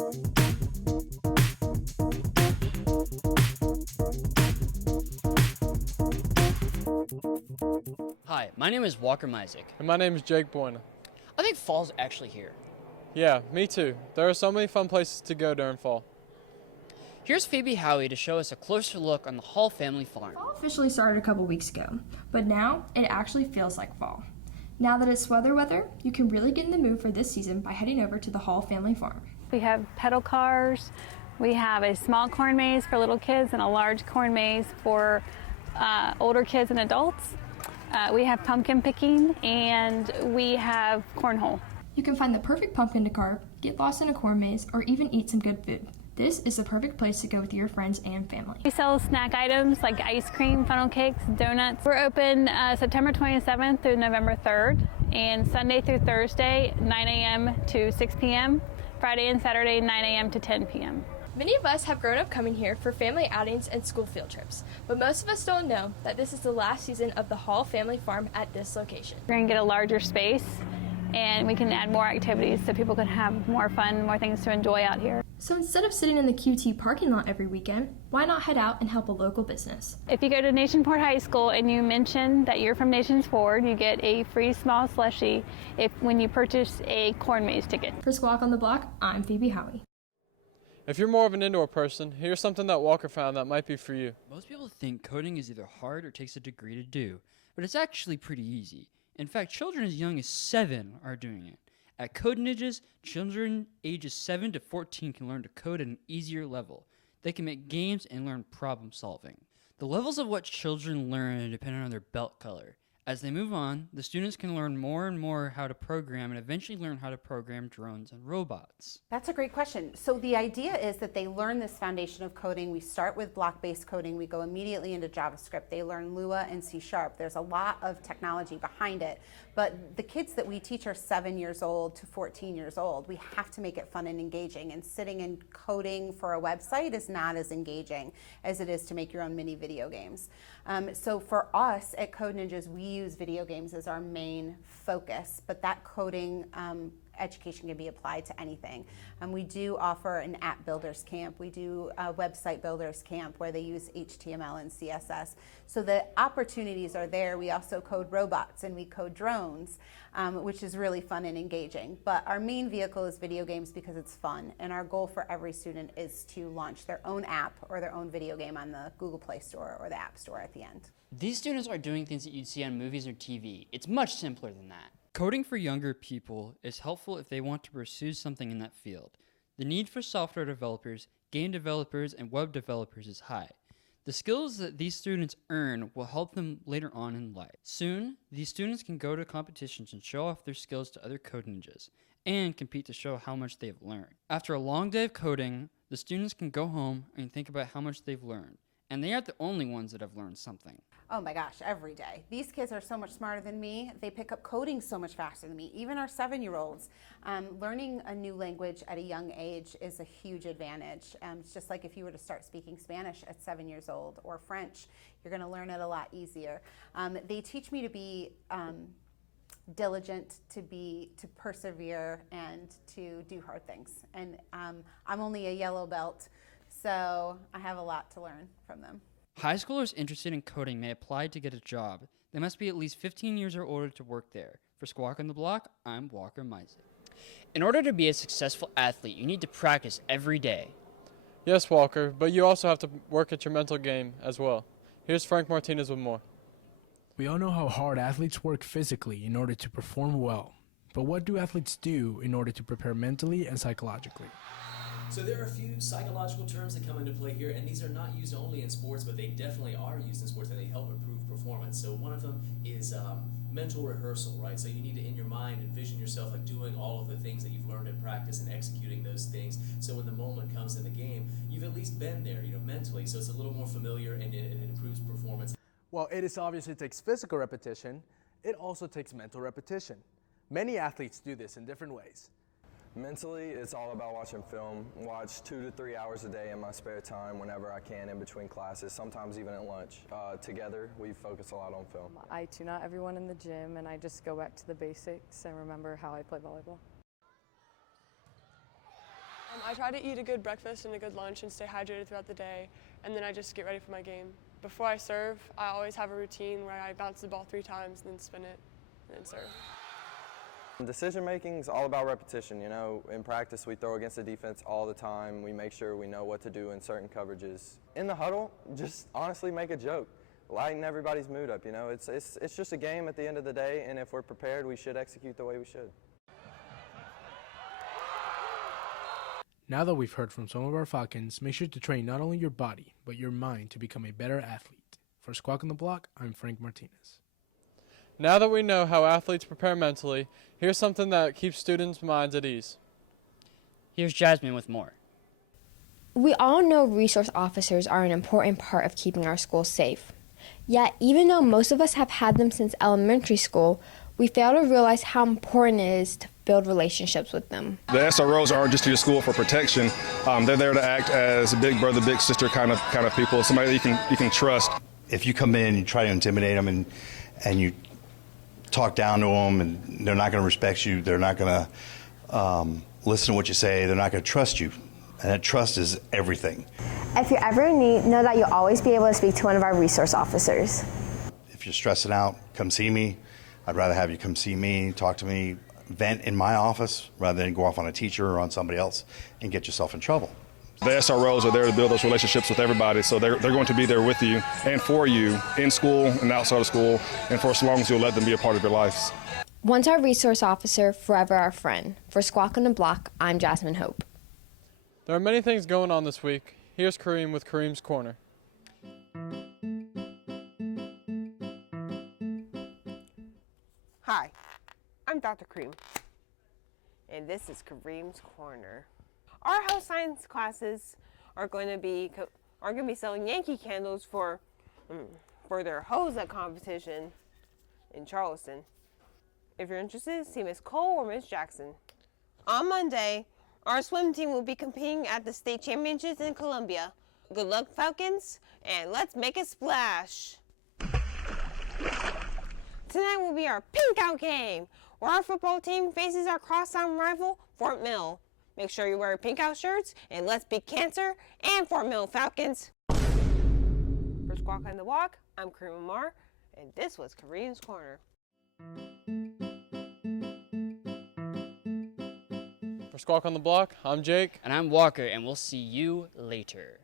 Hi, my name is Walker Misek. And my name is Jake Boyna. I think fall's actually here. Yeah, me too. There are so many fun places to go during fall. Here's Phoebe Howie to show us a closer look on the Hall family farm. Fall officially started a couple weeks ago, but now it actually feels like fall. Now that it's weather, you can really get in the mood for this season by heading over to the Hall family farm. We have pedal cars, we have a small corn maze for little kids and a large corn maze for older kids and adults. We have pumpkin picking and we have cornhole. You can find the perfect pumpkin to carve, get lost in a corn maze, or even eat some good food. This is the perfect place to go with your friends and family. We sell snack items like ice cream, funnel cakes, donuts. We're open September 27th through November 3rd, and Sunday through Thursday, 9 a.m. to 6 p.m., Friday and Saturday, 9 a.m. to 10 p.m. Many of us have grown up coming here for family outings and school field trips, but most of us don't know that this is the last season of the Hall family farm at this location. We're going to get a larger space, and we can add more activities so people can have more fun, more things to enjoy out here. So instead of sitting in the QT parking lot every weekend, why not head out and help a local business? If you go to Nationport High School and you mention that you're from Nations Ford, you get a free small slushie when you purchase a corn maze ticket. For Squawk on the Block, I'm Phoebe Howie. If you're more of an indoor person, here's something that Walker found that might be for you. Most people think coding is either hard or takes a degree to do, but it's actually pretty easy. In fact, children as young as 7 are doing it. At Code Ninjas, children ages 7 to 14 can learn to code at an easier level. They can make games and learn problem solving. The levels of what children learn depend on their belt color. As they move on, the students can learn more and more how to program and eventually learn how to program drones and robots. That's a great question. So the idea is that they learn this foundation of coding. We start with block-based coding. We go immediately into JavaScript. They learn Lua and C#. There's a lot of technology behind it. But the kids that we teach are 7 years old to 14 years old. We have to make it fun and engaging. And sitting and coding for a website is not as engaging as it is to make your own mini video games. So for us at Code Ninjas, we use video games as our main focus, but that coding education can be applied to anything. We do offer an app builders camp. We do a website builders camp where they use HTML and CSS. So the opportunities are there. We also code robots and we code drones, which is really fun and engaging. But our main vehicle is video games because it's fun. And our goal for every student is to launch their own app or their own video game on the Google Play Store or the App Store at the end. These students are doing things that you'd see on movies or TV. It's much simpler than that. Coding for younger people is helpful if they want to pursue something in that field. The need for software developers, game developers, and web developers is high. The skills that these students earn will help them later on in life. Soon, these students can go to competitions and show off their skills to other Code Ninjas, and compete to show how much they've learned. After a long day of coding, the students can go home and think about how much they've learned. And they aren't the only ones that have learned something. Oh my gosh, every day. These kids are so much smarter than me. They pick up coding so much faster than me. Even our 7-year-olds. Learning a new language at a young age is a huge advantage. It's just like if you were to start speaking Spanish at 7 years old or French, you're going to learn it a lot easier. They teach me to be diligent, to persevere, and to do hard things. And I'm only a yellow belt, so I have a lot to learn from them. High schoolers interested in coding may apply to get a job. They must be at least 15 years or older to work there. For Squawk on the Block, I'm Walker Misek. In order to be a successful athlete, you need to practice every day. Yes, Walker, but you also have to work at your mental game as well. Here's Frank Martinez with more. We all know how hard athletes work physically in order to perform well. But what do athletes do in order to prepare mentally and psychologically? So there are a few psychological terms that come into play here, and these are not used only in sports, but they definitely are used in sports and they help improve performance. So one of them is mental rehearsal, right? So you need to, in your mind, envision yourself like doing all of the things that you've learned in practice and executing those things. So when the moment comes in the game, you've at least been there, mentally. So it's a little more familiar and it improves performance. While it obviously takes physical repetition, it also takes mental repetition. Many athletes do this in different ways. Mentally, it's all about watching film. Watch 2 to 3 hours a day in my spare time whenever I can in between classes, sometimes even at lunch. Together, we focus a lot on film. I tune out everyone in the gym and I just go back to the basics and remember how I play volleyball. And I try to eat a good breakfast and a good lunch and stay hydrated throughout the day, and then I just get ready for my game. Before I serve, I always have a routine where I bounce the ball 3 times, and then spin it, and then serve. Decision making is all about repetition. You know, in practice we throw against the defense all the time. We make sure we know what to do in certain coverages. In the huddle, just honestly make a joke. Lighten everybody's mood up, you know. It's just a game at the end of the day, and if we're prepared, we should execute the way we should. Now that we've heard from some of our Falcons, make sure to train not only your body, but your mind to become a better athlete. For Squawk on the Block, I'm Frank Martinez. Now that we know how athletes prepare mentally, here's something that keeps students' minds at ease. Here's Jasmine with more. We all know resource officers are an important part of keeping our schools safe. Yet, even though most of us have had them since elementary school, we fail to realize how important it is to build relationships with them. The SROs aren't just to your school for protection. They're there to act as a big brother, big sister kind of people, somebody that you can trust. If you come in and you try to intimidate them and you talk down to them and they're not going to respect you, they're not going to listen to what you say, they're not going to trust you. And that trust is everything. If you're ever in need, know that you'll always be able to speak to one of our resource officers. If you're stressing out, come see me. I'd rather have you come see me, talk to me, vent in my office rather than go off on a teacher or on somebody else and get yourself in trouble. The SROs are there to build those relationships with everybody, so they're going to be there with you and for you in school and outside of school, and for as long as you'll let them be a part of your lives. Once our resource officer, forever our friend. For Squawk on the Block, I'm Jasmine Hope. There are many things going on this week. Here's Kareem with Kareem's Corner. Hi, I'm Dr. Kareem, and this is Kareem's Corner. Our health science classes are going to be selling Yankee candles for their hose up competition in Charleston. If you're interested, see Miss Cole or Miss Jackson. On Monday, our swim team will be competing at the state championships in Columbia. Good luck, Falcons, and let's make a splash. Tonight will be our pink out game, where our football team faces our crosstown rival, Fort Mill. Make sure you wear pink out shirts, and let's beat cancer and Fort Mill Falcons. For Squawk on the Walk, I'm Kareem Amar, and this was Kareem's Corner. For Squawk on the Block, I'm Jake. And I'm Walker, and we'll see you later.